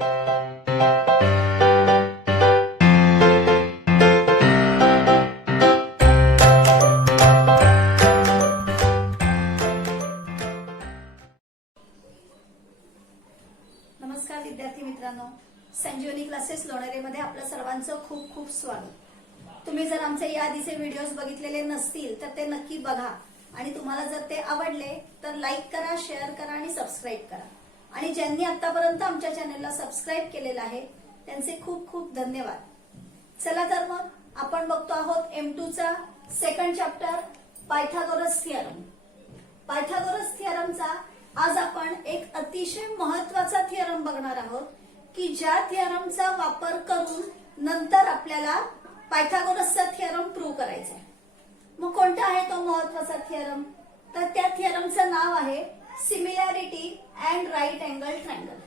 नमस्कार विद्यार्थी मित्रांनो, संजीवनी क्लासेस लोणेरेमध्ये आपलं सर्वांचं खूप खूप स्वागत। तुम्ही जर आमचे याआधीचे व्हिडिओज बघितलेले नसतील तर ते नक्की बघा आणि तुम्हाला जर ते आवडले तर लाईक करा, शेअर करा आणि सबस्क्राईब करा। आणि ज्यांनी आतापर्यंत आमच्या चॅनलला सबस्क्राईब केलेलं आहे त्यांचे खूप खूप धन्यवाद। चला तर मग आपण बघतो आहोत M2 चा second chapter Pythagoras theorem. Pythagoras थिअरमचा आज आपण एक अतिशय महत्त्वाचा थिअरम बघणार आहोत की ज्या थिअरमचा वापर करून नंतर आपल्याला पायथागोरसचा थिअरम प्रूव्ह करायचा आहे। मग कोणता आहे तो महत्त्वाचा थिअरम? तर त्या थिअरमचं नाव आहे similarity and right angle triangle.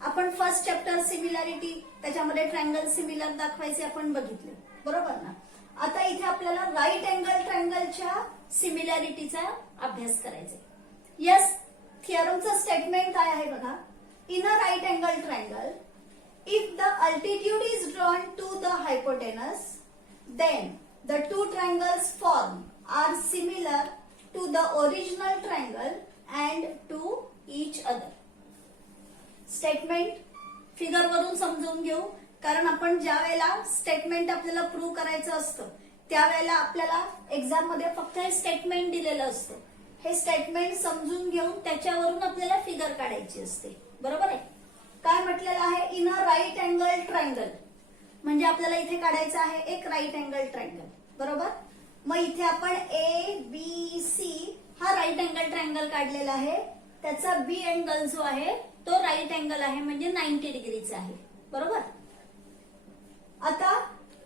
आपण फर्स्ट चॅप्टर सिमिलॅरिटी त्याच्यामध्ये ट्रायंगल सिमिलर दाखवायचे आपण बघितले, बरोबर ना? आता इथे आपल्याला राईट अँगल ट्रायंगलच्या सिमिलॅरिटीचा अभ्यास करायचा आहे। यस, थिअरमचं स्टेटमेंट काय आहे बघा। In a right angle triangle, if the altitude is drawn to the hypotenuse, then the two triangles formed are similar to the original triangle and to each other. Statement figure वरून समजून घेऊ, कारण आपण ज्या वेळेला स्टेटमेंट आपल्याला prove करायचं असतं त्यावेळेला आपल्याला एक्झाम मध्ये फक्त हे स्टेटमेंट दिलेलं असतं। हे स्टेटमेंट समजून घेऊन त्याच्यावरून आपल्याला फिगर काढायची असते, बरोबर आहे? काय म्हटलेलं आहे? In a right angle triangle, म्हणजे आपल्याला इथे काढायचं आहे एक राईट अँगल ट्रायंगल, बरोबर? मग इथे आपण ABC हा राईट अँगल ट्रायंगल काढलेला आहे। त्याचा B अँगल जो आहे तो राईट अँगल आहे, म्हणजे 90 डिग्रीचा आहे, बरोबर? आता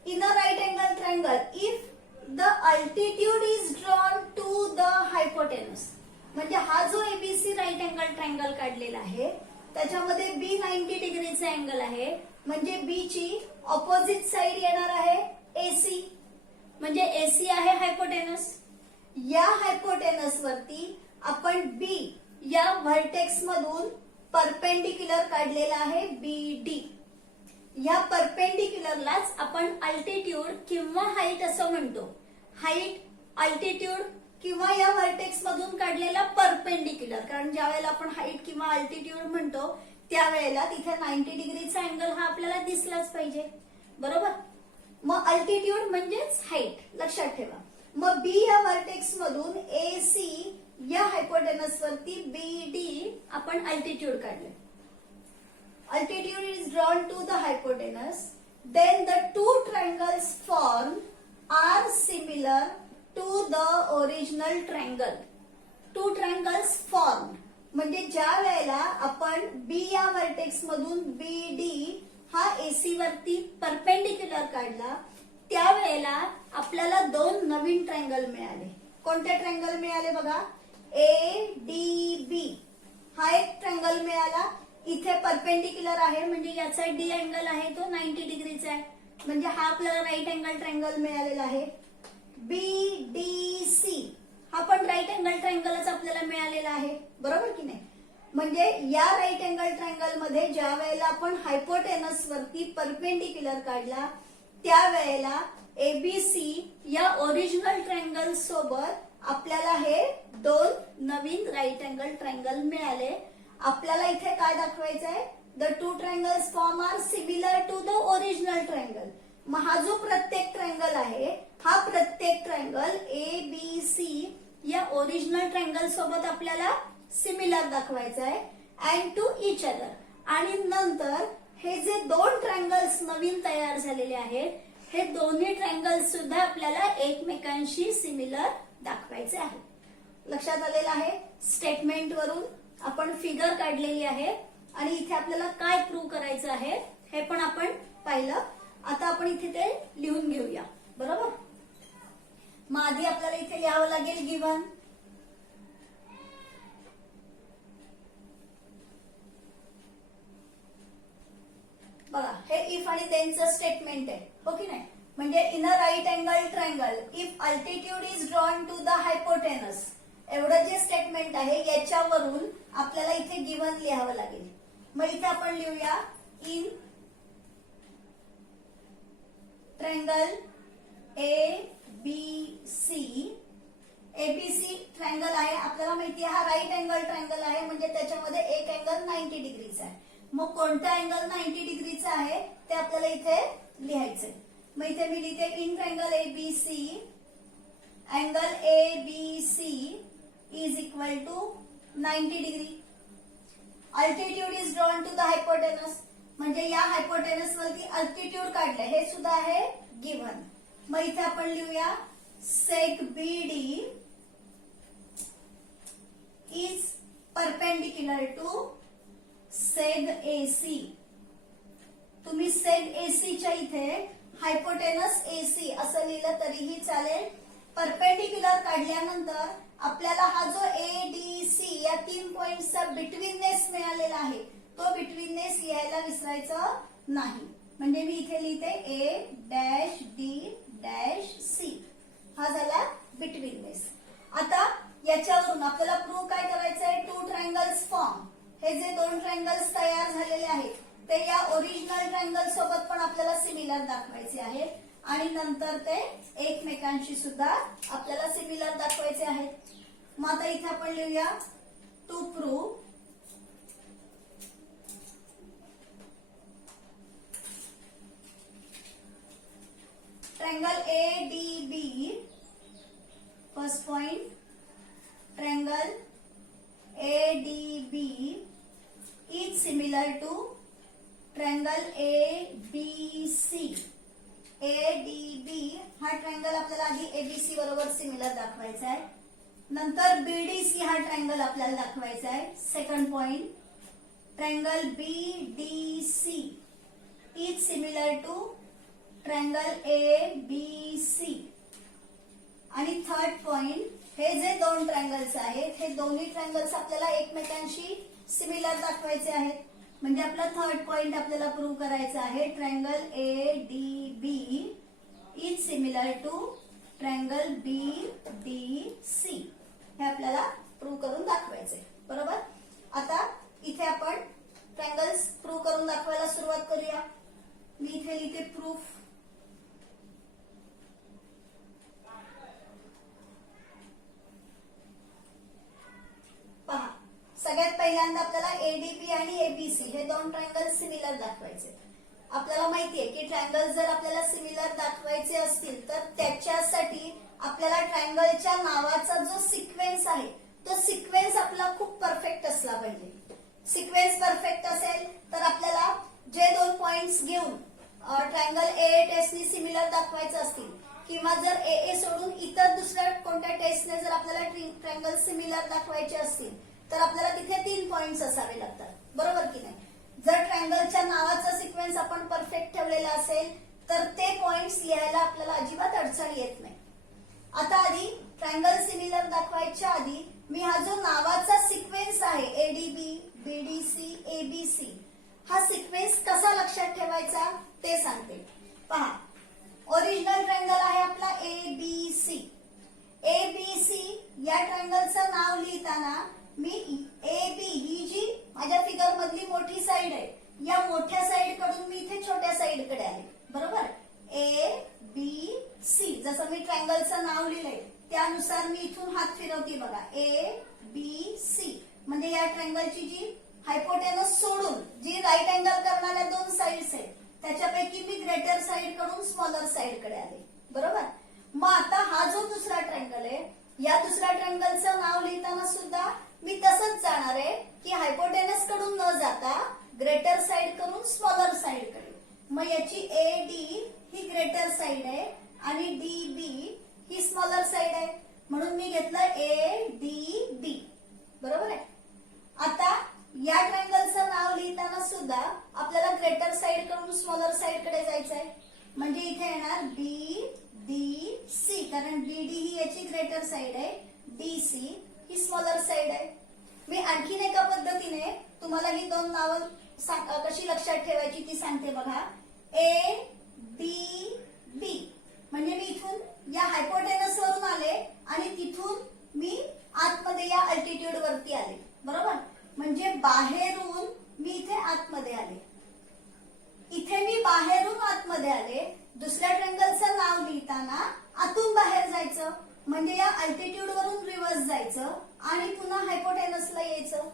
in a right angle triangle if the altitude is drawn to the hypotenuse, म्हणजे हा जो ABC राईट अँगल ट्रायंगल काढलेला आहे त्याच्यामध्ये B 90 डिग्रीचा अँगल आहे, म्हणजे B ची ऑपोजिट साइड येणार आहे AC, म्हणजे AC आहे हायपोटेनस। या हायपोटेनस वरती आपण B या व्हर्टेक्स मधून परपेंडिक्युलर काढलेला आहे BD। या परपेंडिक्युलरलाच आपण अल्टिट्यूड किंवा हाईट असं म्हणतो। हाईट, अल्टिट्यूड किंवा या व्हर्टेक्स मधून काढलेला परपेंडिक्युलर, कारण ज्या वेळेला आपण हाईट किंवा अल्टिट्यूड म्हणतो त्यावेळेला तिथे 90 डिग्रीचा अँगल हा आपल्याला दिसलाच पाहिजे, बरोबर? मग अल्टिट्यूड म्हणजेच हाईट, लक्षात ठेवा। मग B या व्हर्टेक्स मधून AC या हायपोटेनस वरती BD आपण अल्टिट्यूड काढले। Altitude is drawn to the hypotenuse, then the two triangles formed are similar to the original triangle. Two triangles formed म्हणजे ज्या वेळेला आपण B या व्हर्टेक्स मधून BD हा AC वरती परपेंडिक्युलर काढला त्यावेळेला आपल्याला दोन नवीन ट्रायंगल मिळाले। कोणते ट्रायंगल मिळाले बघा? ADB हा एक ट्रायंगल मिळाला। इथे परपेंडिक्युलर आहे म्हणजे याचा D अँगल आहे तो 90 डिग्रीचा आहे, म्हणजे हा आपल्याला राईट अँगल ट्रायंगल मिळालेला आहे। BDC हा पण राईट अँगल ट्रायंगलच आपल्याला मिळालेला आहे, बरोबर की नाही? म्हणजे या राईट अँगल ट्रायंगल मध्ये ज्या वेळेला आपण हायपोटेनस वरती परपेंडिक्युलर काढला त्यावेळेला ABC या ओरिजिनल ट्रायंगल सोबत आपल्याला हे दोन नवीन राईट अँगल ट्रायंगल मिळाले। आपल्याला इथे काय दाखवायचं आहे? The two triangles form are similar to the original triangle. मग हा जो प्रत्येक ट्रायंगल आहे हा प्रत्येक ट्रायंगल ABC या ओरिजिनल ट्रायंगल सोबत आपल्याला सिमिलर दाखवायचं आहे अँड टू इच अदर। आणि नंतर हे जे दोन ट्रायंगल्स नवीन तयार झालेले आहेत हे दोन्ही ट्रायंगल्स सुद्धा आपल्याला एकमेकांशी सिमिलर दाखवायचे आहे। लक्षात आलेलं आहे? स्टेटमेंट वरून आपण फिगर काढलेली आहे आणि इथे आपल्याला काय प्रूव्ह करायचं आहे हे पण आपण पाहिलं। आता आपण इथे ते लिहून घेऊया, बरोबर? मग आधी आपल्याला इथे लिहावं लागेल गिव्हन। बघा हे इफ आणि देनचं स्टेटमेंट आहे, हो की नाही? म्हणजे in a right angle triangle if altitude is drawn to the hypotenuse, एवढं जे स्टेटमेंट आहे याच्यावरून आपल्याला इथे गिव्हन लिहावं लागेल। मग इथे आपण लिहूया in triangle ABC. ABC triangle आहे, आपल्याला माहिती आहे हा राईट अँगल ट्रायंगल आहे, म्हणजे त्याच्यामध्ये एक अँगल 90 डिग्रीचा आहे. मग कोणता अँगल 90 डिग्रीचा आहे ते आपल्याला इथे लिहायचंय. मग इथे मी लिहिते in triangle ABC angle ABC is equal to 90 degree. Altitude is drawn to the hypotenuse, म्हणजे या हायपोटेनस वरती अल्टिट्यूड काढलंय, हे सुद्धा आहे गिव्हन. मग इथे आपण लिहूया seg BD is perpendicular to seg AC. तुम्ही सेग एसीच्या इथे हायपोटेनस एसी असं लिहिलं तरीही चालेल. परपेंडिक्युलर काढल्यानंतर आपल्याला हा जो एडीसी या 3 पॉइंटचा बिटवीननेस मिळालेला आहे तो बिटवीननेस लिहायला विसरायचं नाही. म्हणजे मी इथे लिहिते A dash D dash C, हा झाला बिटवीननेस. आता याच्यावरून आपल्याला प्रूव्ह काय करायचंय, 2 ट्रायंगल्स फॉर्म. हे जे 2 ट्रायंगल्स तयार झालेले आहेत ते या ओरिजिनल ट्रायंगल सोबत पण आपल्याला सिमिलर दाखवायचे आहेत आणि नंतर ते एकमेकांशी सुद्धा आपल्याला सिमिलर दाखवायचे आहेत. मग आता इथे आपण लिहूया to prove triangle ADB. First point, triangle ADB is similar to triangle ABC. ADB हा ट्रायंगल आपल्याला आधी एबीसी बरोबर सिमिलर दाखवायचा आहे, नंतर बीडीसी हा ट्रायंगल आपल्याला दाखवायचा आहे. Second point, triangle BDC is similar to triangle ABC. आणि थर्ड पॉइंट, हे जे 2 ट्रायंगल्स आहेत हे दोन्ही ट्रायंगल्स आपल्याला एकमेकांशी सिमिलर दाखवायचे आहेत. म्हणजे आपला थर्ड पॉइंट आपल्याला प्रूव्ह करायचा आहे triangle ADB is similar to triangle BDC. हे आपल्याला प्रूव्ह करून दाखवायचंय, बरोबर. आता इथे आपण ट्रायंगल्स प्रूव्ह करून दाखवायला सुरुवात करूया. मी इथे लिहिते प्रूफ. पहा, सगळ्यात पहिल्यांदा आपल्याला एडीबी आणि एबीसी हे 2 ट्रायंगल सिमिलर दाखवायचे. आपल्याला माहितीये की ट्रायंगल जर आपल्याला सिमिलर दाखवायचे असतील तर त्याच्यासाठी आपल्याला ट्रायंगलच्या नावाचा जो सिक्वेन्स आहे तो सिक्वेन्स आपला खूप परफेक्ट असला पाहिजे. सिक्वेन्स परफेक्ट असेल तर आपल्याला जे 2 पॉइंट्स घेऊन ट्रायंगल ए टेस्टनी सिमिलर दाखवायचं असतील किंवा जर ए सोडून इतर दुसऱ्या कोणत्या टेस्टने जर आपल्याला ट्रायंगल सिमिलर दाखवायचे असतील तर आपल्याला तिथे 3 पॉइंट्स असावे लागतात, बरोबर की नाही. जर ट्रायंगलच्या नावाचा सिक्वेन्स आपण परफेक्ट ठेवलेला असेल तर ते पॉइंट्स लिहायला आपल्याला अजिबात अडचण येत नाही. आता आधी ट्रायंगल सिमिलर दाखवायच्या आधी मी हा जो नावाचा सिक्वेन्स आहे एडीबी बीडीसी एबीसी हा सिक्वेन्स कसा लक्षात ठेवायचा ते सांगते. पहा, ओरिजिनल ट्रायंगल आहे आपला एबीसी. एबीसी या ट्रायंगलचं नाव लिहिताना मी एबी ही जी माझ्या फिगर मधली मोठी साइड आहे या मोठ्या साइड कडून मी इथे छोट्या साइड कडे आले, बरोबर. ए बी सी जसं मी ट्रायंगलचं नाव लिहिलंय त्यानुसार मी इथून हात फिरवते बघा. ए बी सी म्हणजे या ट्रायंगलची जी हायपोटेनस सोडून जी राईट अँगल करणाऱ्या 2 साइड्स आहेत त्याच्यापैकी मी ग्रेटर साइड कडून स्मॉलर साइड कडे आले, बरोबर. मग आता हा जो दुसरा ट्रायंगल आहे या दुसऱ्या ट्रायंगलचं नाव लिहिताना सुद्धा मी तसंच जाणार आहे की हायपोटेनस कडून न जाता ग्रेटर साइड करून स्मॉलर साइड कडे. मग याची A D he greater side आहे आणि डी बी ही स्मॉलर साइड आहे म्हणून मी घेतलं ए डी बी, बरोबर आहे. आता या ट्रायंगलचं नाव लिहिताना सुद्धा आपल्याला ग्रेटर साइड कडून स्मॉलर साइड कडे जायचंय म्हणजे इथे येणार बी डी सी, कारण बीडी ही याची ग्रेटर साइड आहे, डी सी ही स्मॉलर साइड आहे. मी आणखीन एका पद्धतीने तुम्हाला ही 2 नावं कशी लक्षात ठेवायची ती सांगते बघा. ए बी बी म्हणजे मी इथून या हायपोटेनस वरून आले आणि तिथून मी आतमध्ये या अल्टिट्यूड वरती आले, बरोबर. म्हणजे बाहेरून मी इथे आतमध्ये आले मध्ये आले, दुसऱ्या ट्रँगलचं नाव लिहिताना आतून बाहेर जायचं, म्हणजे या अल्टिट्यूड वरून रिव्हर्स जायचं आणि पुन्हा हायपोटेनसला यायचं.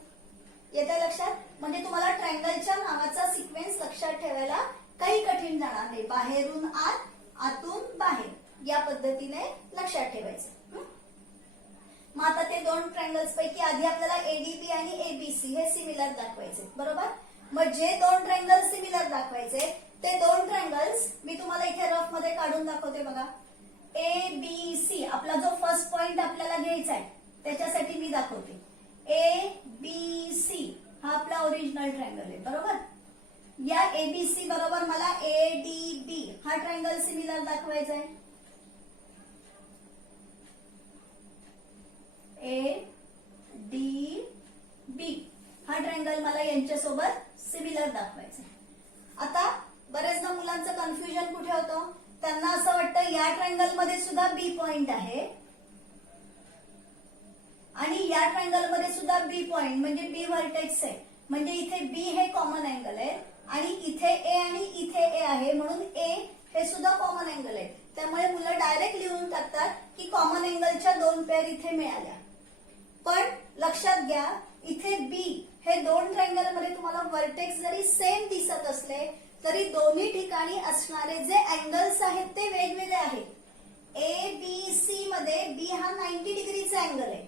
येतं लक्षात? म्हणजे तुम्हाला ट्रँगलच्या नावाचा सिक्वेन्स लक्षात ठेवायला काही कठीण जाणार नाही. बाहेरून आत, आतून बाहेर, या पद्धतीने लक्षात ठेवायचं. मग आता ते दोन ट्रँगल्स पैकी आधी आपल्याला एडीबी आणि एबीसी हे सिमिलर दाखवायचे, बरोबर? मग जे दोन ट्रँगल्स सिमिलर दाखवायचे ते दोन ट्रँगल्स मी तुम्हाला इथे रफ मध्ये काढून दाखवते बघा. एबीसी आपला जो फर्स्ट पॉइंट आपल्याला घ्यायचा आहे त्याच्यासाठी मी दाखवते. एबीसी हा आपला ओरिजिनल ट्रँगल आहे, बरोबर? या एबीसी बरोबर मला एडीबी हा ट्रँगल सिमिलर दाखवायचा आहे. एडीबी हा ट्रँगल मला यांच्यासोबत सिमिलर दाखवायचा. आता बरेचदा मुलांचं कन्फ्युजन कुठे होतं, त्यांना असं वाटतं या ट्रँगल मध्ये सुद्धा बी पॉइंट आहे आणि या ट्रँगल मध्ये सुद्धा बी पॉइंट म्हणजे बी व्हर्टेक्स आहे, म्हणजे इथे बी हे कॉमन अँगल आहे आणि इथे ए आणि इथे ए आहे, म्हणून ए हे सुद्धा कॉमन अँगल आहे. त्यामुळे मुलं डायरेक्ट लिहून टाकतात की कॉमन अँगलच्या दोन पेअर इथे मिळाल्या. पण लक्षात घ्या, इथे बी हे दोन ट्रँगल मध्ये तुम्हाला व्हर्टेक्स जरी सेम दिसत असले तरी दोन्ही ठिकाणी असणारे जे अँगल्स आहेत ते वेगवेगळे आहेत. ए बी सी मध्ये बी हा 90 डिग्रीचा अँगल आहे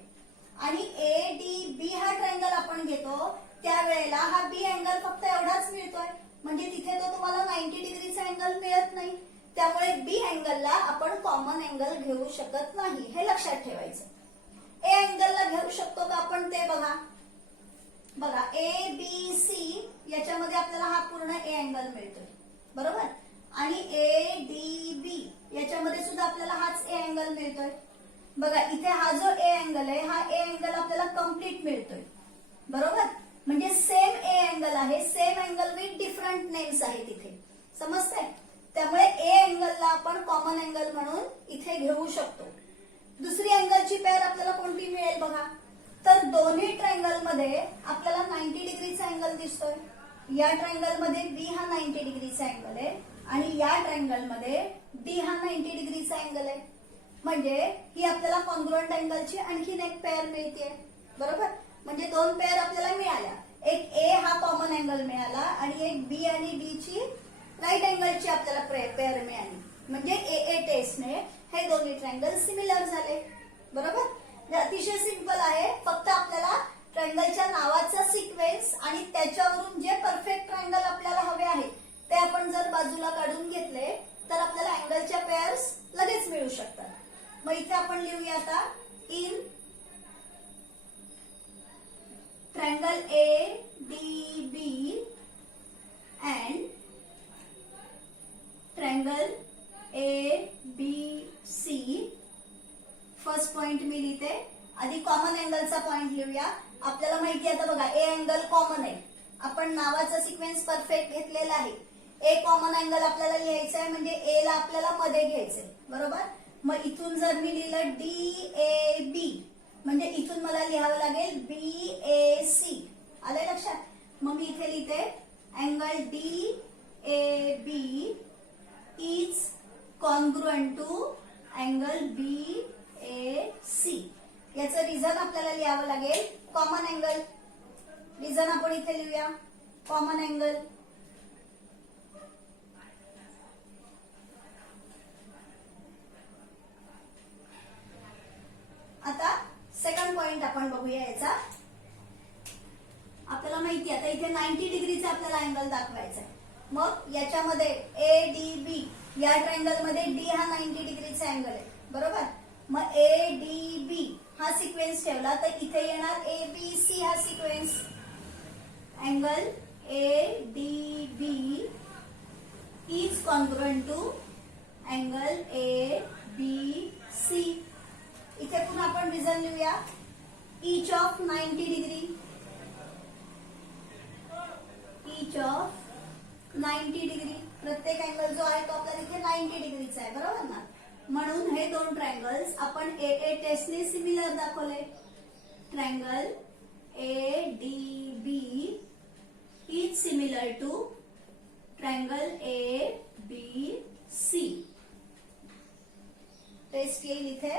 आणि ए डी बी हा ट्रँगल आपण घेतो त्यावेळेला हा बी अँगल फक्त एवढाच मिळतोय, म्हणजे तिथे तो तुम्हाला 90 डिग्रीचा अँगल मिळत नाही. त्यामुळे बी अँगलला आपण कॉमन अँगल घेऊ शकत नाही, हे लक्षात ठेवायचं. ए अँगलला घेऊ शकतो का आपण ते बघा. बघा ए बी सी याच्यामध्ये आपल्याला हा पूर्ण ए अँगल मिळतोय, बरोबर? आणि ए डी बी याच्यामध्ये सुद्धा आपल्याला हाच ए अँगल मिळतोय. बघा इथे हा जो ए अँगल आहे हा ए अँगल आपल्याला कम्प्लीट मिळतोय, बरोबर? म्हणजे सेम ए अँगल आहे, same angle with different names आहेत इथे, समजतंय? त्यामुळे ए अँगलला आपण कॉमन अँगल म्हणून इथे घेऊ शकतो. दुसरी अँगलची पेअर आपल्याला कोणती मिळेल बघा. तर दोन्ही ट्रँगल मध्ये आपल्याला 90 डिग्रीचा अँगल दिसतोय. या ट्रँगल मध्ये बी हा 90 डिग्रीचा अँगल आहे आणि या ट्रँगल मध्ये डी हा 90 डिग्रीचा अँगल आहे. म्हणजे ही आपल्याला कॉन्ग्रुएंट अँगलची आणखीन एक पेअर मिळते, बरोबर? म्हणजे दोन पेअर आपल्याला मिळाल्या. एक ए हा कॉमन अँगल मिळाला आणि एक बी आणि डी ची राईट अँगलची आपल्याला पेअर मिळाली. म्हणजे ए टेस्टने हे दोन्ही ट्रँगल सिमिलर झाले, बरोबर? अतिशय सिंपल आहे. फक्त आपल्याला ट्रँगलच्या नावाचा सिक्वेन्स आणि त्याच्यावरून जे परफेक्ट ट्रँगल आपल्याला हवे आहेत ते आपण जर बाजूला काढून घेतले तर आपल्याला अँगलच्या पेअर्स लगेच मिळू शकतात. मग इथे आपण लिहूया आता in triangle A D B and triangle A B C. First point मी लिहिते, आधी कॉमन अँगलचा पॉइंट लिहूया. आपल्याला माहिती आहे आता बघा ए अँगल कॉमन आहे, आपण नावाचा सिक्वेन्स परफेक्ट घेतलेला आहे. ए कॉमन अँगल आपल्याला लिहायचा आहे म्हणजे ए ला आपल्याला मध्ये घ्यायचंय, बरोबर? मग इथून जर मी लिहिलं डी ए बी म्हणजे इथून मला लिहावं लागेल बी ए सी. आलंय लक्षात? मग मी इथे लिहिते angle D A B is congruent to angle B A C. याचं रिझन आपल्याला लिहावं लागेल कॉमन अँगल. रिझन आपण इथे लिहूया कॉमन अँगल. आता सेकंड पॉइंट आपण बघूया याचा. आपल्याला माहिती आता इथे 90 डिग्रीचा आपल्याला अँगल दाखवायचा आहे. मग याच्यामध्ये ए डी बी या ट्रँगल मध्ये डी हा 90 डिग्रीचा अँगल आहे, बरोबर? मग ए डी बी हा सिक्वेन्स ठेवला तर इथे येणार ए बी सी हा sequence. Angle A D B is congruent to angle A B C. इथे पुन्हा आपण रिझन लिहूया each of 90 degree. Each of 90 degree प्रत्येक अँगल जो आहे तो आपल्याला इथे 90 डिग्रीचा आहे, बरोबर ना? म्हणून हे दोन ट्रँगल्स आपण ए टेस्टने सिमिलर दाखवले. Triangle A D B is similar to triangle A B C. Test येईल इथे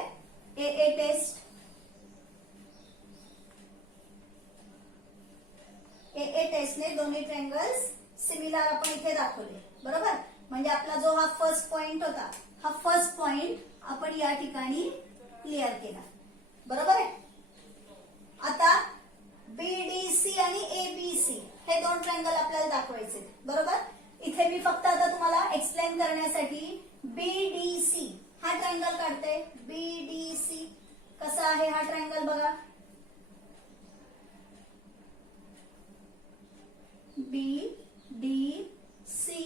ए टेस्ट. ए टेस्टने दोन्ही ट्रायंगल्स सिमिलर आपण इथे दाखवले. बरोबर. म्हणजे आपला जो हा फर्स्ट पॉइंट होता, हा फर्स्ट पॉइंट आपण या ठिकाणी क्लिअर केला. बरोबर आहे. आता बीडीसी आणि एबीसी हे दोन ट्रायंगल आपल्याला दाखवायचे. बरोबर. इथे मी फक्त आता तुम्हाला एक्सप्लेन करण्यासाठी बीडीसी हा ट्रायंगल काढते. बीडीसी कसा आहे हा ट्रायंगल बघा. बीडीसी.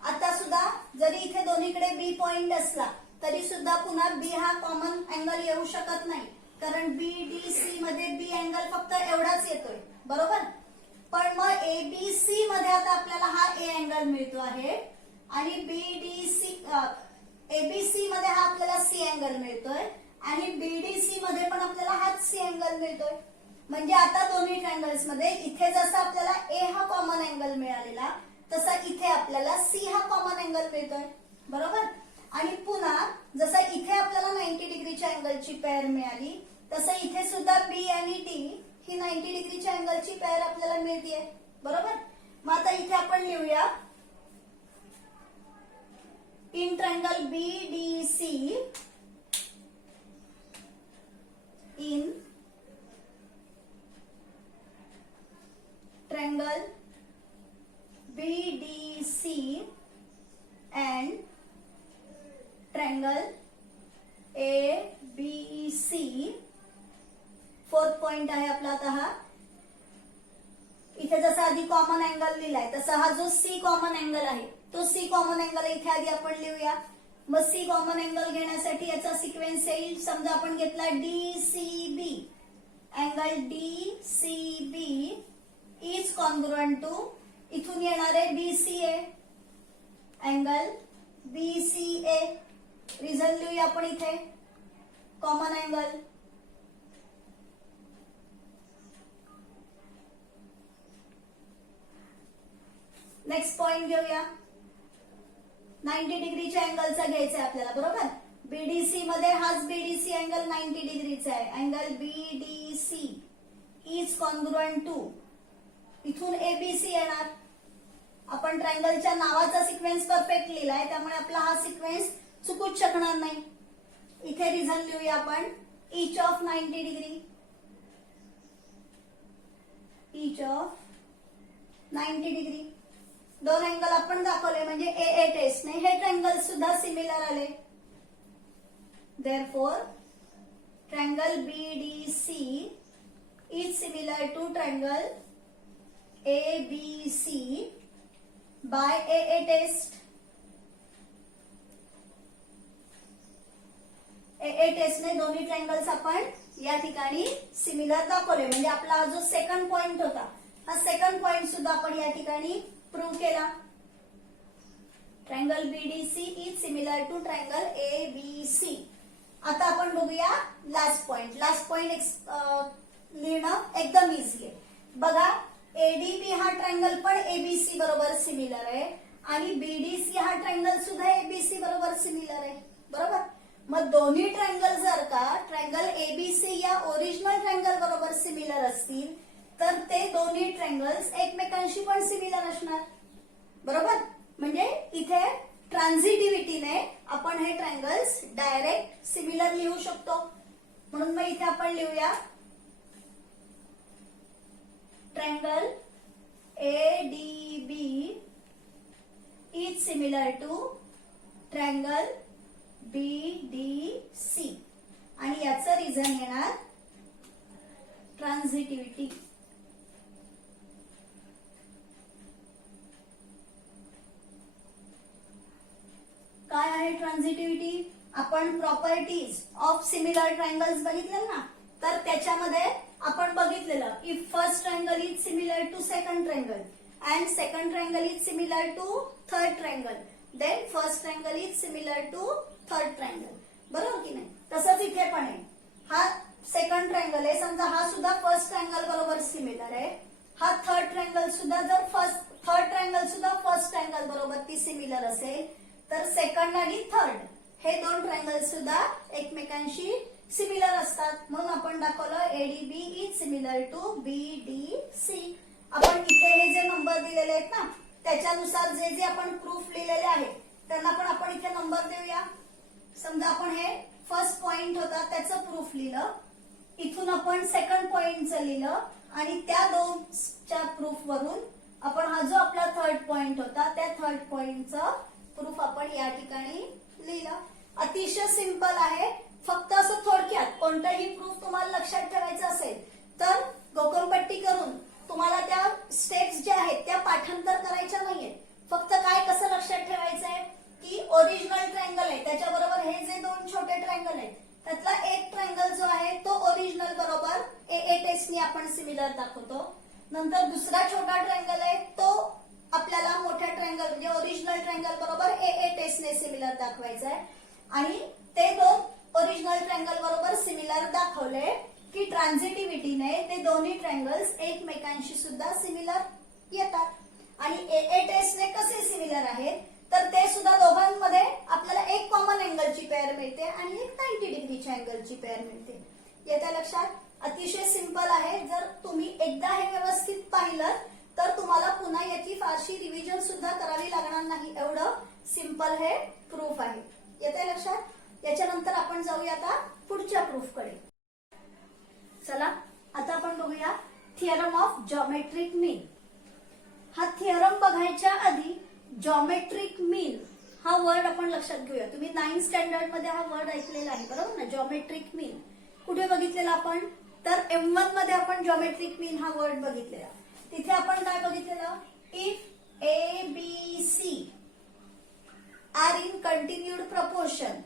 आता सुद्धा जरी इथे दोन्हीकडे बी पॉइंट असला तरी सुद्धा पुन्हा बी हा कॉमन अँगल येऊ शकत नाही, कारण बीडीसी मध्ये बी अँगल फक्त एवढाच येतोय. बरोबर. पण मग एबीसी मध्ये आता आपल्याला हा ए अँगल मिळतो आहे आणि बीडीसी एबीसी मध्ये हा आपल्याला सी अँगल मिळतोय आणि बीडीसी मध्ये पण आपल्याला हाच सी अँगल मिळतोय. म्हणजे आता दोन्ही ट्रायंगल्स मध्ये इथे जसं आपल्याला ए हा कॉमन अँगल मिळालेला तसा इथे आपल्याला सी हा कॉमन अँगल मिळतोय. बरोबर. आणि पुन्हा जसं इथे आपल्याला 90 डिग्रीच्या अँगलची पेअर मिळाली तसं इथे सुद्धा बी आणि डी ही 90 डिग्रीच्या अँगलची पेअर आपल्याला मिळतीये. बरोबर. मग आता इथे आपण लिहूया in triangle BDC, in triangle BDC and triangle ABC. Fourth point आहे आपला आता हा. इथे जसा आधी कॉमन अँगल लिहिलाय तसा हा जो सी कॉमन अँगल आहे तो सी कॉमन अँगल इथे आधी आपण लिहूया. मग सी कॉमन अँगल घेण्यासाठी याचा सिक्वेन्स येईल. समजा आपण घेतला DCB. Angle DCB is congruent to इथून येणारे BCA. Angle BCA. रिझन लिहूया आपण इथे कॉमन अँगल. नेक्स्ट पॉइंट घेऊया. 90 डिग्रीच्या अँगलचा घ्यायचा आहे आपल्याला. बरोबर. बीडीसी मध्ये हाच बीडीसी अँगल 90 डिग्रीचा आहे. Angle BDC is congruent to इथून एबीसी येणार. आपण ट्रायंगलच्या नावाचा सिक्वेन्स परफेक्ट लिहिलाय त्यामुळे आपला हा सिक्वेन्स चुकूच शकणार नाही. इथे रिझन लिहूया आपण each of 90 degree. Each of 90 degree. दोन अँगल आपण दाखवले म्हणजे ए टेस्टने हे ट्रायंगल सुद्धा सिमिलर आले. Therefore triangle BDC is similar to triangle ABC by A test. A टेस्टने दोन्ही ट्रायंगल्स आपण या ठिकाणी सिमिलर दाखवले. म्हणजे आपला हा जो सेकंड पॉइंट होता हा सेकंड पॉइंट सुद्धा आपण या ठिकाणी प्रूव्ह केला. Triangle BDC is similar to triangle ABC. आता आपण बघूया लास्ट पॉइंट. लास्ट पॉइंट लिहिणं एकदम इझी आहे. बघा एडीबी हा ट्रायंगल पण एबीसी बरोबर सिमिलर आहे आणि बीडीसी हा ट्रायंगल सुद्धा एबीसी बरोबर सिमिलर आहे. बरोबर. मग दोन्ही ट्रायंगल जर का ट्रायंगल एबीसी या ओरिजिनल ट्रायंगल बरोबर सिमिलर असतील तर ते दोन्ही ट्रायंगल्स एकमेकांशी पण सिमिलर असणार. बरोबर. म्हणजे इथे ट्रान्झिटिव्हिटीने आपण हे ट्रायंगल्स डायरेक्ट सिमिलर लिहू शकतो. म्हणून मग इथे आपण लिहूया triangle ADB is similar to triangle BDC आणि याचं रिझन येणार ट्रान्झिटिव्हिटी. काय आहे ट्रान्झिटिव्हिटी? आपण प्रॉपर्टीज ऑफ सिमिलर ट्रायंगल्स बघितले ना, तर त्याच्यामध्ये आपण बघितलेलं if first triangle is similar to second triangle and second triangle is similar to third triangle then first triangle is similar to third triangle. बरोबर की नाही? तसंच इथे पण आहे. हा सेकंड ट्रायंगल आहे, समजा हा सुद्धा फर्स्ट ट्रायंगल बरोबर सिमिलर आहे, हा थर्ड ट्रायंगल सुद्धा जर थर्ड ट्रायंगल सुद्धा फर्स्ट ट्रायंगल बरोबर ती सिमिलर असेल तर सेकंड आणि थर्ड हे दोन ट्रायंगल सुद्धा एकमेकांशी सिमिलर असतात. म्हणून आपण दाखवलं ADB is similar to BDC. आपण इथे हे जे नंबर दिलेले आहेत ना त्याच्यानुसार जे जे आपण प्रूफ लिहिलेले आहेत त्यांना पण आपण इथे नंबर देऊया. समजा आपण हे फर्स्ट पॉइंट होता त्याचं प्रूफ लिहिलं, इथून आपण सेकंड पॉइंटचं लिहिलं आणि त्या दोनच्या प्रूफ वरून आपण हा जो आपला थर्ड पॉइंट होता त्या थर्ड पॉइंटचं प्रूफ आपण या ठिकाणी लिहिलं. अतिशय सिंपल आहे. फक्त असं थोडक्यात कोणताही प्रूफ तुम्हाला लक्षात ठेवायचा असेल तर गोकमपट्टी करून तुम्हाला त्या स्टेप्स ज्या आहेत त्या पाठांतर करायच्या नाहीये. फक्त काय कसं लक्षात ठेवायचंय की ओरिजिनल ट्रायंगल आहे त्याच्याबरोबर हे जे दोन छोटे ट्रायंगल आहेत त्यातला एक ट्रायंगल जो आहे तो ओरिजिनल बरोबर ए टेस्टने आपण सिमिलर दाखवतो. नंतर दुसरा छोटा ट्रायंगल आहे तो आपल्याला मोठ्या ट्रायंगल म्हणजे ओरिजिनल ट्रायंगल बरोबर ए टेस्टने सिमिलर दाखवायचा आहे. आणि ते दोन ओरिजिनल ट्रायंगल बरोबर सिमिलर दाखवले की ट्रान्झिटिव्हिटीने ते दोन्ही ट्रायंगल्स एकमेकांशी सुद्धा सिमिलर येतात. आणि ए टेस्टने कसे सिमिलर आहेत तर ते सुद्धा दोघांमध्ये आपल्याला एक कॉमन अँगलची पेअर मिळते आणि एक 90 डिग्रीच्या अँगलची पेअर मिळते. येत्या लक्षात. अतिशय सिंपल आहे. जर तुम्ही एकदा हे व्यवस्थित पाहिलं तर तुम्हाला पुन्हा याची फारशी रिव्हिजन सुद्धा करावी लागणार नाही. एवढं सिंपल हे प्रूफ आहे. येत्या लक्षात. याच्यानंतर आपण जाऊया आता पुढच्या प्रूफकडे. चला आता आपण बघूया थिअरम ऑफ जॉमेट्रिक मीन. हा थिअरम बघायच्या आधी जॉमेट्रिक मीन हा वर्ड आपण लक्षात घेऊया. तुम्ही 9th स्टँडर्ड मध्ये हा वर्ड ऐकलेला आहे बरोबर ना. जॉमेट्रिक मीन कुठे बघितलेला आपण तर M1 मध्ये आपण जॉमेट्रिक मीन हा वर्ड बघितलेला. तिथे आपण काय बघितलेलं if A B C are in continued proportion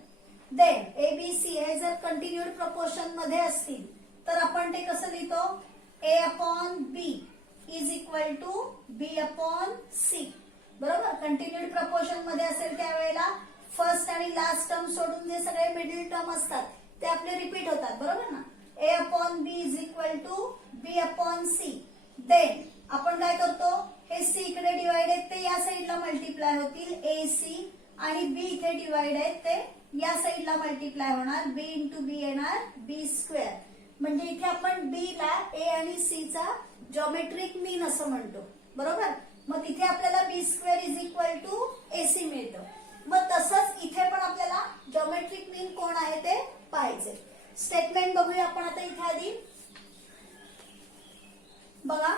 then ABC हे जर कंटिन्यूड प्रपोर्शन मध्ये असतील तर आपण ते कसं लिहितो A upon B is equal to B upon C. बरोबर. कंटिन्यूड प्रपोर्शन मध्ये असेल त्यावेळेला फर्स्ट आणि लास्ट टर्म सोडून जे सगळे मिडिल टर्म असतात ते आपले रिपीट होतात बरोबर ना. A upon B is equal to B upon C. Then आपण काय करतो हे सी इकडे डिवाइड आहेत ते या साईडला मल्टिप्लाय होतील ए सी आणि बी इथे डिवाइड आहेत ते या साईडला मल्टिप्लाय होणार. बी इंटू बी येणार बी स्क्वेअर. म्हणजे इथे आपण बी ला ए आणि सी चा जॉमेट्रिक मीन असं म्हणतो बरोबर. मग तिथे आपल्याला B square is equal to AC मिळतं. मग तसंच इथे पण आपल्याला जॉमेट्रिक मीन कोण आहे ते पाहायचे. स्टेटमेंट बघूया आपण आता इथे आधी. बघा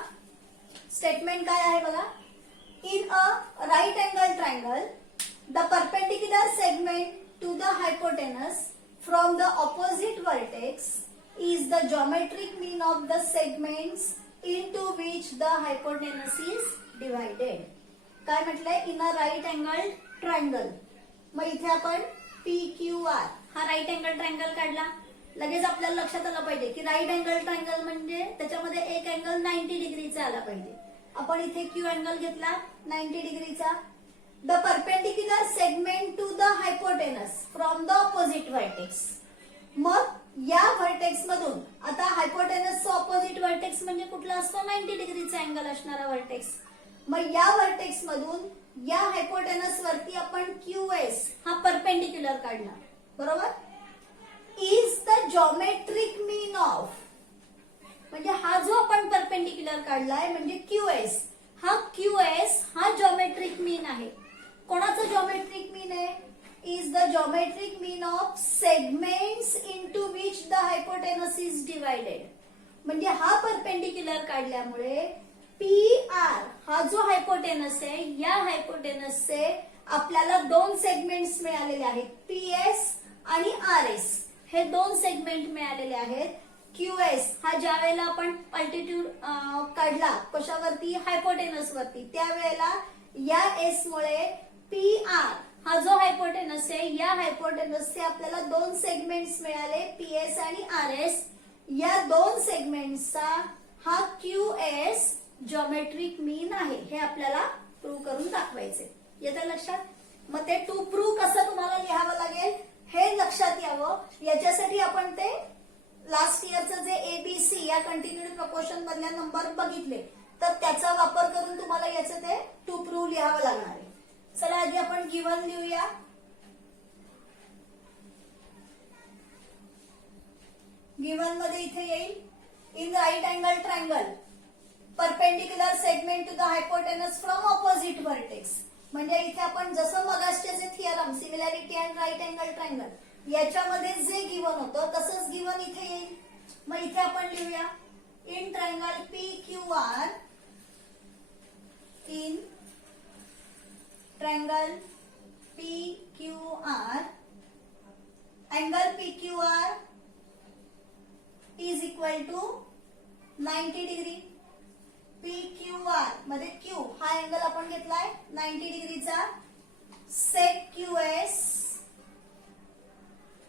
स्टेटमेंट काय आहे बघा. In a right angle triangle the perpendicular segment to the hypotenuse from the opposite vertex is the geometric mean of the segments into which the hypotenuse is divided. काय म्हटलंय in a right angle triangle. मग इथे आपण PQR हा right angle triangle काढला. लगेच आपल्याला लक्षात आलं पाहिजे की राईट अँगल ट्रायंगल म्हणजे त्याच्यामध्ये एक अँगल 90 डिग्रीचा आला पाहिजे. आपण इथे क्यू अँगल घेतला 90 डिग्रीचा. The perpendicular segment to the hypotenuse from the opposite vertex. मग या व्हर्टेक्स मधून आता हायपोटेनसचा ऑपोजिट व्हर्टेक्स म्हणजे कुठला असतो 90 डिग्रीचा अँगल असणारा व्हर्टेक्स. मग या व्हर्टेक्स मधून या हायपोटेनस वरती आपण QS हा परपेंडिक्युलर काढला बरोबर. Is the geometric mean of म्हणजे हा जो आपण परपेंडिक्युलर काढलाय म्हणजे QS हा जॉमेट्रिक मीन आहे. कोणाचं जॉमेट्रिक मीन आहे is the geometric mean of segments into which the hypotenuse is divided. म्हणजे हा परपेंडिक्युलर काढल्यामुळे PR हा जो हायपोटेनस आहे या हायपोटेनसचे आपल्याला दोन सेगमेंट्स मिळालेले आहेत. PS आणि RS हे दोन सेगमेंट मिळालेले आहेत. QS हा ज्या वेळेला आपण अल्टिट्यूड काढला कशावरती हायपोटेनस वरती त्यावेळेला या S मुळे PR हा जो हायपोटेनस आहे या हायपोटेनसचे आपल्याला दोन सेगमेंट्स मिळाले PS आणि RS. या दोन सेगमेंट्सचा हा QS जॉमेट्रिक मीन आहे हे आपल्याला प्रूव्ह करून दाखवायचे. येतं लक्षात. मग ते टू प्रूव्ह कसं तुम्हाला लिहावं लागेल हे लक्षात यावं याच्यासाठी आपण ते लास्ट इयरचं जे ABC या कंटिन्यूड प्रपोर्शन मधल्या नंबर बघितले तर त्याचा वापर करून लिहावं लागणार आहे. चला आधी आपण गिव्हन लिहूया. गिव्हन मध्ये इथे येईल in right angle triangle perpendicular segment to the hypotenuse from opposite vertex. म्हणजे इथे आपण जसं मगासचे जे theorem similarity and right angle triangle याच्यामध्ये जे गिव्हन होतं तसंच गिव्हन इथे येईल. मग इथे आपण लिहूया in triangle P Q R, in triangle P Q R angle P Q R is equal to 90 degree. P Q R मध्ये क्यू हा अँगल आपण घेतलाय 90 डिग्रीचा. Seg Q S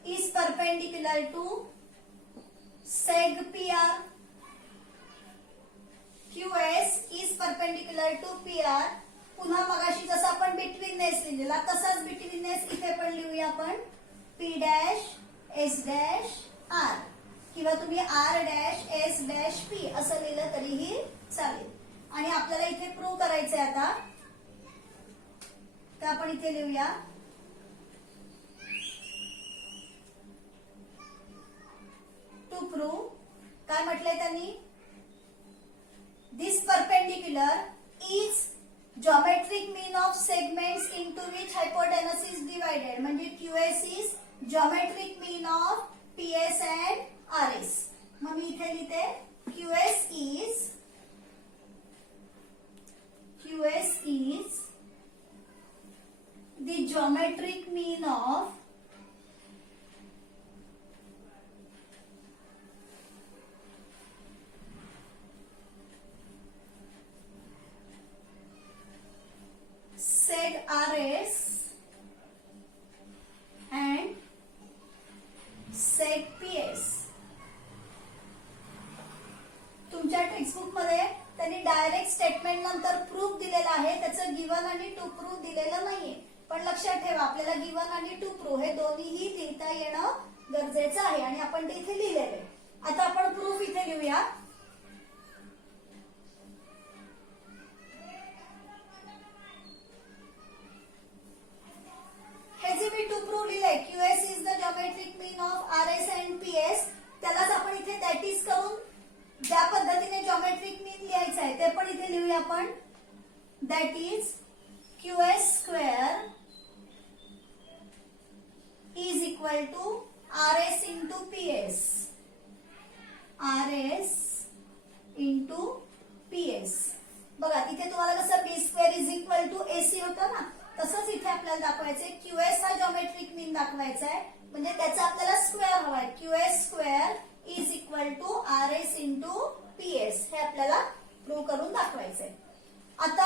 is perpendicular to seg P R. Q S is perpendicular to P R. पुन्हा मगाशी जसं आपण betweenness लिहिलेला तसाच बिटवीननेस इथे पण लिहूया आपण. P dash S dash R किंवा तुम्ही R dash S dash P असं लिहिलं तरीही चालेल. आणि आपल्याला इथे प्रूव्ह करायचंय आता, तर आपण इथे लिहूया टू प्रूव्ह. काय म्हटलंय त्यांनी, this perpendicular is geometric mean of segments into which hypotenuse is divided. म्हणजे QS is geometric mean of PS and RS. मग मी इथे लिहिते QS is the geometric mean of seg RS and seg PS. तुमच्या textbook मध्ये त्यांनी direct statement नंतर proof दिलेला आहे, त्याचं गिव्हन आणि टू प्रूफ दिलेलं नाहीये. पण लक्षात ठेवा आपल्याला गिव्हन आणि टू प्रूफ हे दोन्हीही लिहिता येणं गरजेचं आहे आणि आपण ते इथे लिहिलेलं आहे. आता आपण प्रूफ इथे लिहूया. हे जे मी टू प्रूफ लिहिलंय QS is the geometric mean of R S and PS, त्यालाच आपण इथे दॅट इज करून ज्या पद्धतीने जॉमेट्रिक मीन लिहायचं आहे ते पण इथे लिहूया आपण. That is QS square is equal to R S into PS. R S into PS. बघा तिथे तुम्हाला कसं B square is equal to AC होतं ना, तसंच इथे आपल्याला दाखवायचंय क्यूएस हा जॉमेट्रिक मीन दाखवायचा आहे. म्हणजे त्याचा आपल्याला स्क्वेअर हवाय. QS square is equal to R S into PS हे आपल्याला प्रूव्ह करून दाखवायचंय. आता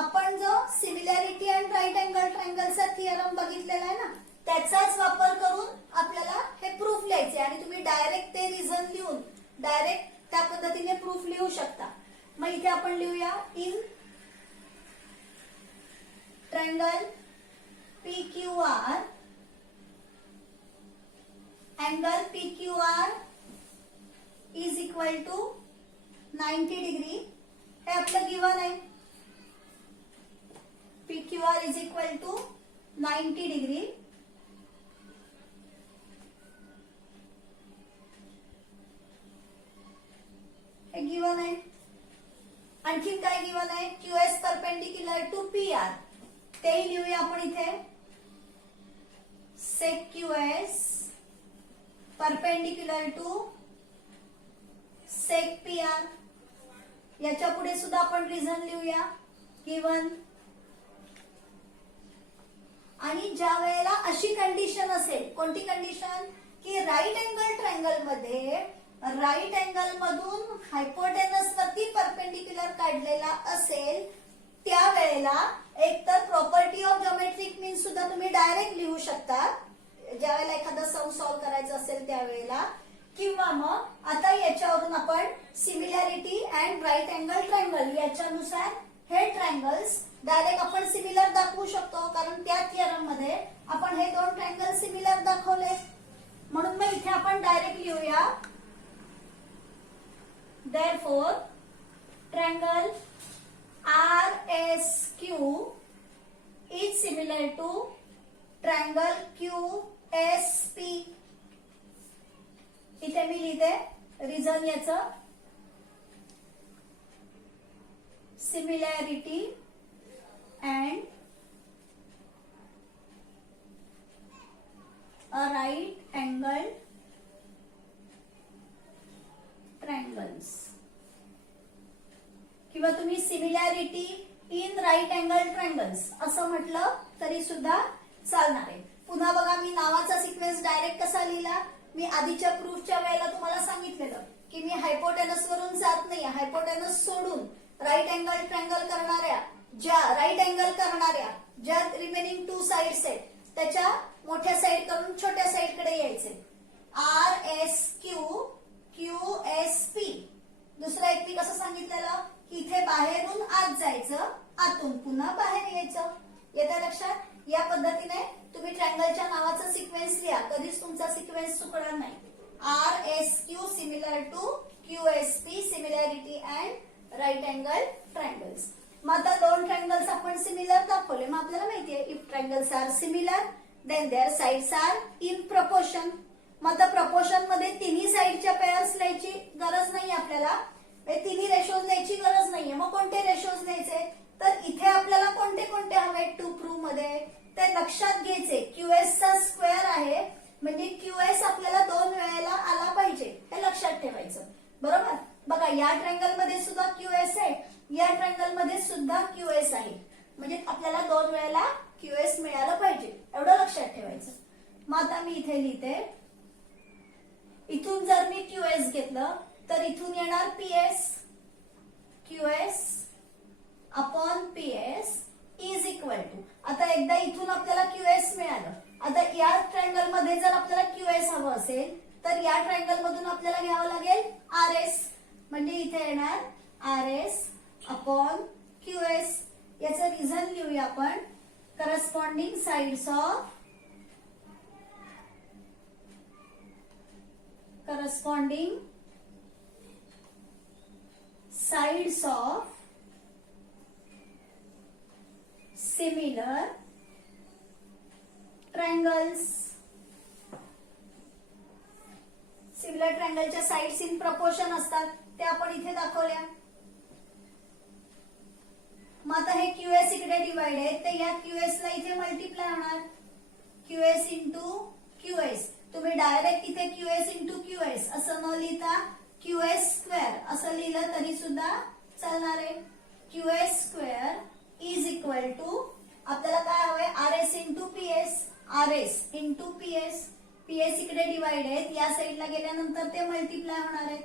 आपण जो सिमिलॅरिटी अँड राईट अँगल ट्रायंगलचा थिअरम बघितलेला आहे ना, त्याचाच वापर करून आपल्याला हे प्रूफ लिहायचे आणि तुम्ही डायरेक्ट ते रिझन लिहून डायरेक्ट त्या पद्धतीने प्रूफ लिहू शकता. मग इथे आपण लिहूया in triangle P Q R angle P Q R is equal to 90 degree. हे आपलं गिव्हन आहे. P Q R is equal to 90 degree. हे गिव्हन आहे. आणखीन काय गिव्हन आहे, QS perpendicular to P R तेही लिहूया आपण इथे. Seg QS perpendicular to seg P R. याच्या पुढे सुद्धा आपण रिझन लिहूया गिव्हन. आणि ज्या वेळेला अशी कंडिशन असेल, कोणती कंडिशन, की राईट अँगल ट्रायंगल मध्ये राईट अँगल मधून हायपोटेनस वरती परपेंडिक्युलर काढलेला असेल, त्यावेळेला एक तर प्रॉपर्टी ऑफ जॉमेट्रिक मीन सुद्धा तुम्ही डायरेक्ट लिहू शकता ज्या वेळेला एखादा सम सॉल्व्ह करायचं असेल त्यावेळेला, किंवा मग आता याच्यावरून आपण similarity and right angle triangle याच्यानुसार हे ट्रायंगल्स डायरेक्ट आपण सिमिलर दाखवू शकतो, कारण त्या थिअरम मध्ये आपण हे दोन ट्रायंगल सिमिलर दाखवले. म्हणून मग इथे आपण डायरेक्ट लिहूया therefore triangle RSQ QSP. इथे मी लिहिते रिझन याचं similarity and a right angle triangles, किंवा तुम्ही similarity in right angle triangles असं म्हटलं तरी सुद्धा चालणार आहे. पुन्हा बघा, मी नावाचा सिक्वेन्स डायरेक्ट कसा लिहिला. मी आधीच्या प्रूफच्या वेळेला तुम्हाला सांगितलेलं की मी हायपोटेनस वरून जात नाही, हायपोटेनस सोडून राईट अँगल ट्रायंगल करणाऱ्या ज्या रिमेनिंग 2 साइड्स आहेत त्याच्या मोठ्या साइड कडून छोट्या साइड कडे यायचे. RSQ QSP. दुसरा एक मी कसं सांगितलेलं की इथे बाहेरून आत जायचं, आतून पुन्हा बाहेर यायचं. येतं लक्षात? या पद्धतीने तुम्ही ट्रायंगलच्या नावाचा सिक्वेन्स लिहा, कधीच तुमचा सिक्वेन्स चुकणार नाही. RSQ similar to QSP, similarity and right angle triangles. मग आता 2 ट्रायंगल्स आपण सिमिलर दाखवले. मग आपल्याला माहितीये if triangles are similar then their sides are in proportion. मग आता प्रपोर्शन मध्ये तिन्ही साइडच्या पेअर्स लिहायची गरज नाही आपल्याला, तिन्ही रेशोज लिहायची गरज नाहीये. मग कोणते रेशोज लिहायचे, तर इथे आपल्याला कोणते कोणते हवे टू प्रूव्ह मध्ये ते लक्षात घ्यायचे. QS चा स्क्वेअर आहे म्हणजे QS आपल्याला 2 वेळेला आला पाहिजे, हे लक्षात ठेवायचं. बरोबर? बघा, या ट्रायंगल मध्ये सुद्धा QS आहे, या ट्रायंगल मध्ये सुद्धा QS आहे, म्हणजे आपल्याला 2 वेळेला QS मिळालं पाहिजे, एवढं लक्षात ठेवायचं. मग आता मी इथे लिहिते, इथून जर मी QS घेतलं तर इथून येणार PS. QS upon PS is equal to, आता एकदा इथून आपल्याला QS मिळालं. आता या ट्रायंगल मध्ये जर आपल्याला QS हवं असेल तर या ट्रायंगल मधून आपल्याला घ्यावं लागेल RS, म्हणजे इथे येणार RS अपॉन QS. याचं रिझन लिहूया आपण. Corresponding sides of similar triangles. Similar ट्रायंगलच्या साइड्स इन प्रपोर्शन असतात, ते आपण इथे दाखवल्या. मग आता हे QS इकडे डिवाइड आहे, तर या QS ला इथे मल्टिप्लाय होणार. QS into QS. तुम्ही डायरेक्ट इथे QS इंटू QS असं न लिहिता QS स्क्वेअर असं लिहिलं तरी सुद्धा चालणार आहे. QS square is equal to आपल्याला काय हवंय, RS into PS. RS into PS. PS इकडे डिवाइड आहेत, या साईडला गेल्यानंतर ते मल्टिप्लाय होणार आहेत.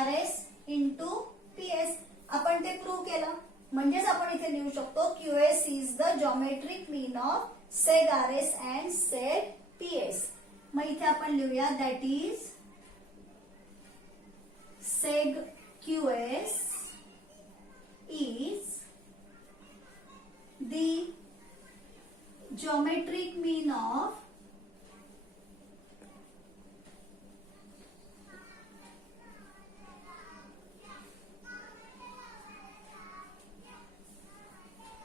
RS into PS. आपण ते प्रूव्ह केलं, म्हणजेच आपण इथे लिहू शकतो QS is the geometric mean of सेग RS and सेग PS. मग इथे आपण लिहूया that is सेग QS is the geometric mean of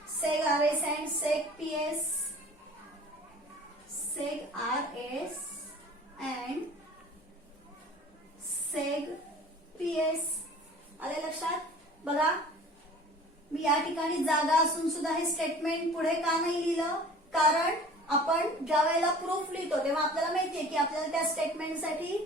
seg RS and seg PS. seg RS and seg PS. आले लक्षात? बघा, मी या ठिकाणी जागा असून सुद्धा हे स्टेटमेंट पुढे का नाही लिहिलं, कारण आपण ज्या वेळेला प्रूफ लिहितो तेव्हा आपल्याला माहितीये की आपल्याला त्या स्टेटमेंटसाठी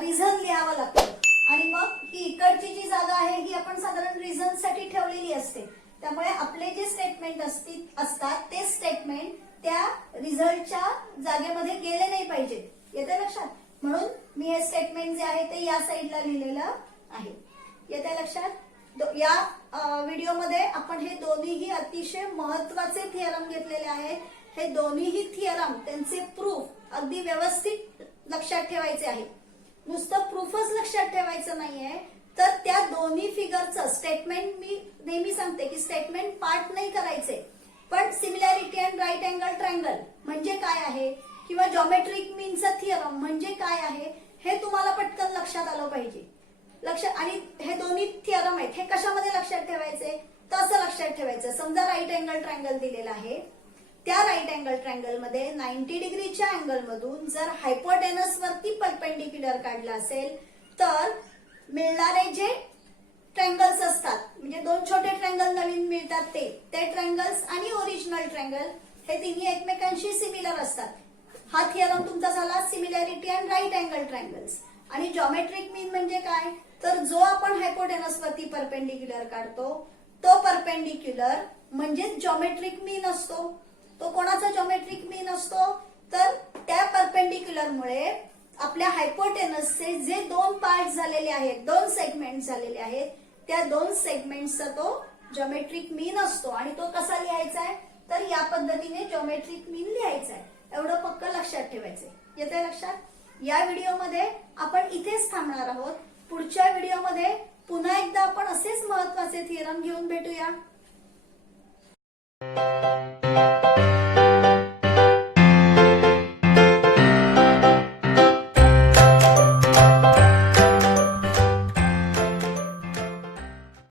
रिझन लिहावं लागतं, आणि मग ही इकडची जी जागा आहे ही आपण साधारण रिझन साठी ठेवलेली असते. त्यामुळे आपले जे स्टेटमेंट असतात ते स्टेटमेंट त्या रिझल्टच्या जागेमध्ये गेले नाही पाहिजेत. येते लक्षात? म्हणून मी हे स्टेटमेंट जे आहे ते या साईडला लिहिलेलं आहे. येते लक्षात? या व्हिडिओमध्ये आपण हे दोन्हीही अतिशय महत्वाचे थिअरम घेतलेले आहेत. हे दोन्हीही थिअरम त्यांचे प्रूफ अगदी व्यवस्थित लक्षात ठेवायचे आहे. नुसतं प्रूफच लक्षात ठेवायचं नाहीये, तर त्या दोन्ही फिगरचं स्टेटमेंट मी नेहमी सांगते की स्टेटमेंट पार्ट नाही करायचे, पण similarity and right angle triangle म्हणजे काय आहे किंवा जॉमेट्रिक मीनचा थिअरम म्हणजे काय आहे हे तुम्हाला पटकन लक्षात आलं पाहिजे. आणि हे दोन्ही थिअरम आहेत, हे कशामध्ये लक्षात ठेवायचे, तर असं लक्षात ठेवायचं. समजा राईट अँगल ट्रायंगल दिलेला आहे, त्या राईट अँगल ट्रायंगल मध्ये 90 डिग्रीच्या अँगल मधून जर हायपोटेनस वरती परपेंडिक्युलर काढला असेल तर मिळणारे जे ट्रायंगल्स असतात, म्हणजे दोन छोटे ट्रायंगल नवीन मिळतात ते ट्रायंगल्स आणि ओरिजिनल ट्रायंगल हे तिन्ही एकमेकांशी सिमिलर असतात. हा थिअरम तुमचा झाला similarity and right angle triangles. आणि जॉमेट्रिक मीन म्हणजे काय, तर जो आपण हायपोटेनस वरती परपेंडिक्युलर काढतो तो परपेंडिक्युलर म्हणजेच जॉमेट्रिक मीन असतो. तो कोणाचा जॉमेट्रिक मीन असतो, तर त्या परपेंडिक्युलर मुळे आपल्या हायपोटेनसचे जे दोन पार्ट झालेले आहेत, दोन सेगमेंट झालेले आहेत, त्या दोन सेगमेंटचा तो जॉमेट्रिक मीन असतो. आणि तो कसा लिहायचा आहे, तर या पद्धतीने जॉमेट्रिक मीन लिहायचा आहे. एवढं पक्क लक्षात ठेवायचंय. येतंय लक्षात? या व्हिडिओमध्ये आपण इथेच थांबणार आहोत. पुढच्या व्हिडिओमध्ये पुन्हा एकदा आपण असेच महत्वाचे थिअरम घेऊन भेटूया.